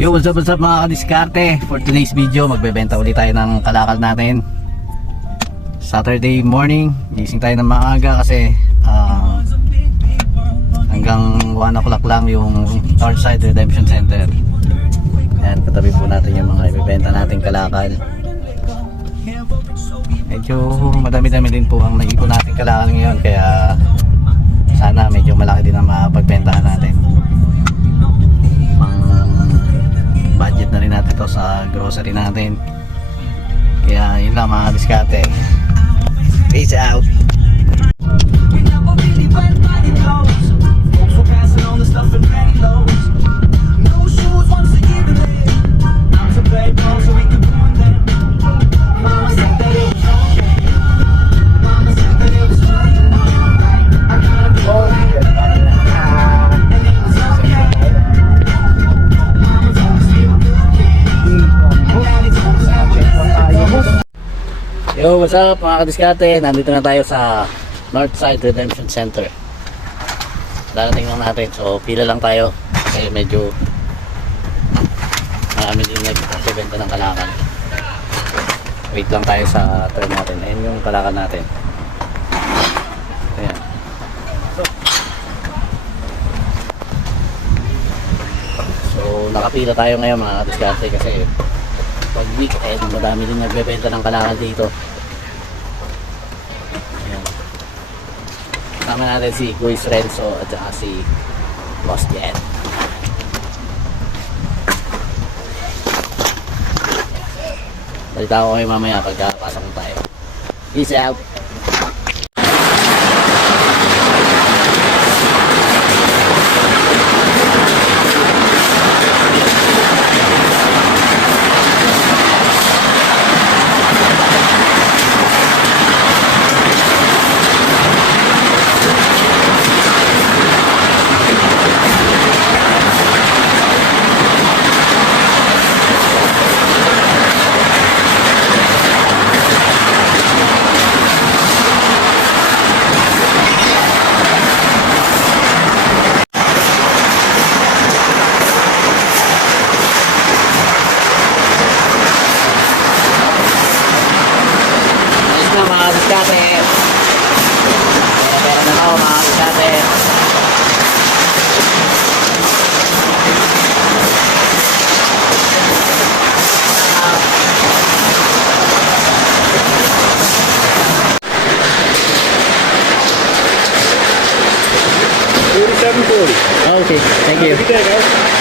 Yo, what's up mga kadiskarte? For today's video, magbebenta ulit tayo ng kalakal natin. Saturday morning, gising tayo ng maaga kasi hanggang 1 o'clock lang yung Northside Redemption Center. Ayan, katabi po natin yung mga ibebenta nating kalakal. Medyo madami-dami din po ang naipon nating kalakal ngayon, kaya sana medyo malaki din ang mapagbentahan natin. Budget na rin natin to sa grocery natin. Kaya yun lang mga diskarte. Peace out. Yo, what's up mga kadiskarte? Nandito na tayo sa Northside Redemption Center. Darating lang natin, so pila lang tayo kasi medyo marami din nagbibenta ng kalakal. Wait lang tayo sa turn natin. Ayun yung kalakal natin. Ayan. So nakapila tayo ngayon mga kadiskarte kasi pag weekend madami din nagbebenta ng kalakal dito. Ayan. Kasama natin si Guys Renzo at saka si Boss Jen. Balita ko kayo mamaya pagkapasok mo tayo. Peace out. Okay, thank you.